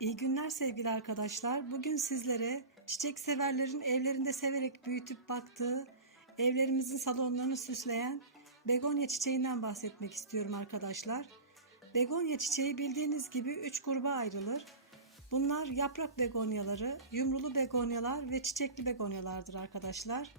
İyi günler sevgili arkadaşlar. Bugün sizlere çiçek severlerin evlerinde severek büyütüp baktığı, evlerimizin salonlarını süsleyen begonya çiçeğinden bahsetmek istiyorum arkadaşlar. Begonya çiçeği bildiğiniz gibi 3 gruba ayrılır. Bunlar yaprak begonyaları, yumrulu begonyalar ve çiçekli begonyalardır arkadaşlar.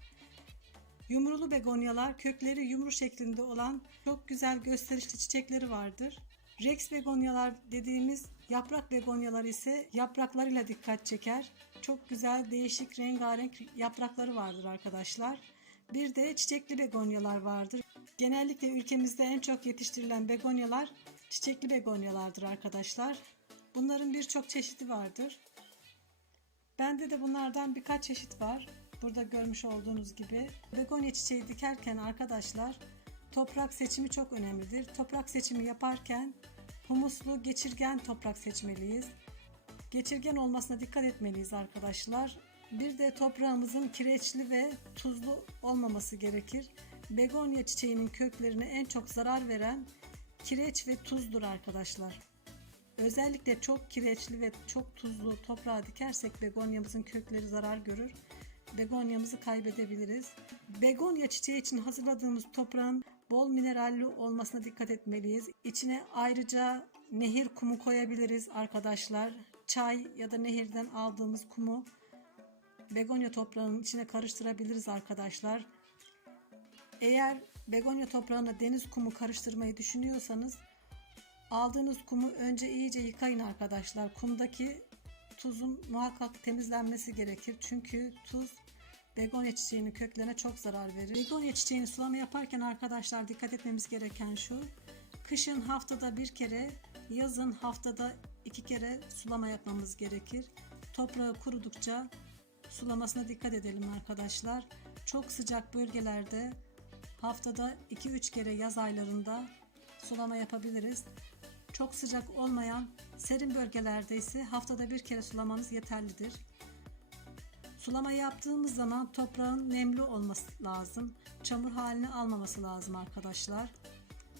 Yumrulu begonyalar kökleri yumru şeklinde olan çok güzel gösterişli çiçekleri vardır. Rex begonyalar dediğimiz yaprak begonyalar ise yapraklarıyla dikkat çeker. Çok güzel değişik rengarenk yaprakları vardır arkadaşlar. Bir de çiçekli begonyalar vardır. Genellikle ülkemizde en çok yetiştirilen begonyalar çiçekli begonyalardır arkadaşlar. Bunların birçok çeşidi vardır. Bende de bunlardan birkaç çeşit var. Burada görmüş olduğunuz gibi. Begonya çiçeği dikerken arkadaşlar toprak seçimi çok önemlidir. Toprak seçimi yaparken humuslu, geçirgen toprak seçmeliyiz. Geçirgen olmasına dikkat etmeliyiz arkadaşlar. Bir de toprağımızın kireçli ve tuzlu olmaması gerekir. Begonya çiçeğinin köklerine en çok zarar veren kireç ve tuzdur arkadaşlar. Özellikle çok kireçli ve çok tuzlu toprağa dikersek begonyamızın kökleri zarar görür. Begonyamızı kaybedebiliriz. Begonya çiçeği için hazırladığımız toprağın bol mineralli olmasına dikkat etmeliyiz. İçine ayrıca nehir kumu koyabiliriz arkadaşlar. Çay ya da nehirden aldığımız kumu begonya toprağının içine karıştırabiliriz arkadaşlar. Eğer begonya toprağına deniz kumu karıştırmayı düşünüyorsanız aldığınız kumu önce iyice yıkayın arkadaşlar. Kumdaki tuzun muhakkak temizlenmesi gerekir. Çünkü tuz begonya çiçeğinin köklerine çok zarar verir. Begonya çiçeğini sulama yaparken arkadaşlar dikkat etmemiz gereken şu. Kışın haftada bir kere, yazın haftada iki kere sulama yapmamız gerekir. Toprağı kurudukça sulamasına dikkat edelim arkadaşlar. Çok sıcak bölgelerde haftada 2-3 kere yaz aylarında sulama yapabiliriz. Çok sıcak olmayan serin bölgelerde ise haftada bir kere sulamanız yeterlidir. Sulama yaptığımız zaman toprağın nemli olması lazım. Çamur halini almaması lazım arkadaşlar.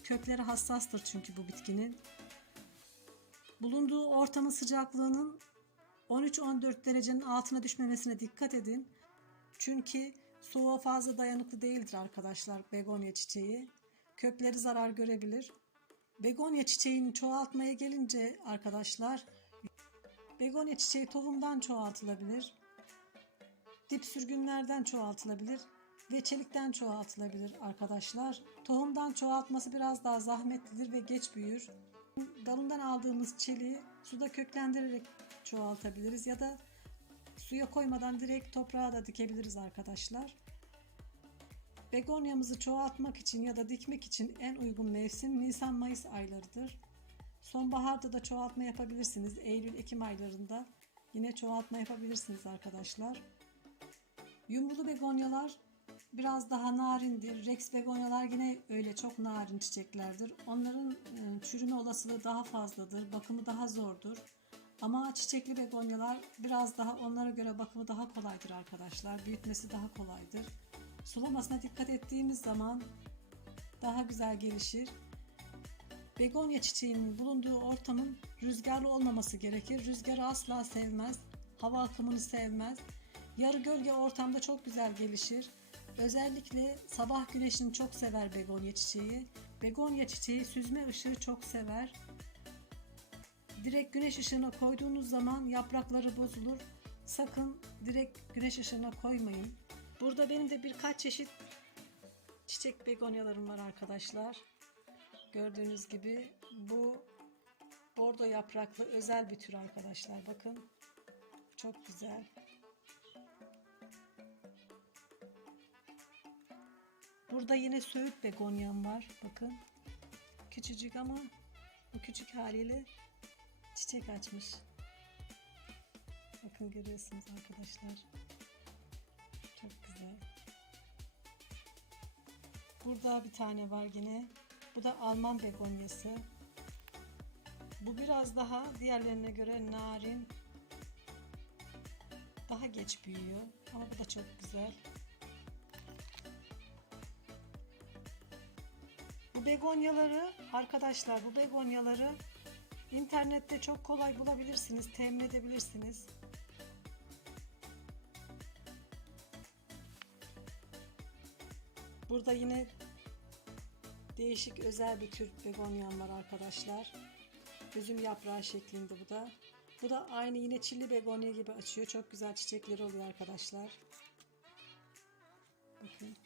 Kökleri hassastır çünkü bu bitkinin. Bulunduğu ortamın sıcaklığının 13-14 derecenin altına düşmemesine dikkat edin. Çünkü soğuğa fazla dayanıklı değildir arkadaşlar begonya çiçeği. Kökleri zarar görebilir. Begonya çiçeğini çoğaltmaya gelince arkadaşlar begonya çiçeği tohumdan çoğaltılabilir. Dip sürgünlerden çoğaltılabilir ve çelikten çoğaltılabilir arkadaşlar. Tohumdan çoğaltması biraz daha zahmetlidir ve geç büyür. Dalından aldığımız çeliği suda köklendirerek çoğaltabiliriz ya da suya koymadan direkt toprağa da dikebiliriz arkadaşlar. Begonyamızı çoğaltmak için ya da dikmek için en uygun mevsim Nisan-Mayıs aylarıdır. Sonbaharda da çoğaltma yapabilirsiniz. Eylül-Ekim aylarında yine çoğaltma yapabilirsiniz arkadaşlar. Yumrulu begonyalar biraz daha narindir. Rex begonyalar yine öyle çok narin çiçeklerdir. Onların e, çürüme olasılığı daha fazladır. Bakımı daha zordur. Ama çiçekli begonyalar biraz daha onlara göre bakımı daha kolaydır arkadaşlar. Büyütmesi daha kolaydır. Sulamasına dikkat ettiğimiz zaman daha güzel gelişir. Begonya çiçeğinin bulunduğu ortamın rüzgarlı olmaması gerekir. Rüzgarı asla sevmez. Hava akımını sevmez. Yarı gölge ortamda çok güzel gelişir. Özellikle sabah güneşini çok sever begonya çiçeği. Begonya çiçeği süzme ışığı çok sever. Direkt güneş ışığına koyduğunuz zaman yaprakları bozulur. Sakın direkt güneş ışığına koymayın. Burada benim de birkaç çeşit çiçek begonyalarım var arkadaşlar. Gördüğünüz gibi bu bordo yapraklı özel bir tür arkadaşlar. Bakın çok güzel. Burada yine söğüt begonyam var. Bakın küçücük ama bu küçük haliyle çiçek açmış. Bakın görüyorsunuz arkadaşlar. Çok güzel. Burada bir tane var yine. Bu da Alman begonyası. Bu biraz daha diğerlerine göre narin. Daha geç büyüyor. Ama bu da çok güzel. Bu begonyaları arkadaşlar bu begonyaları İnternette çok kolay bulabilirsiniz, temin edebilirsiniz. Burada yine değişik özel bir tür begonyam var arkadaşlar. Üzüm yaprağı şeklinde bu da. Bu da aynı yine çilli begonya gibi açıyor. Çok güzel çiçekleri oluyor arkadaşlar. Bakın.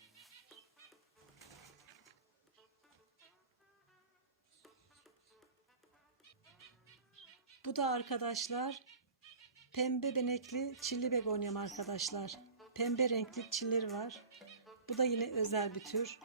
Bu da arkadaşlar pembe benekli çilli begonyam arkadaşlar. Pembe renkli çilleri var. Bu da yine özel bir tür.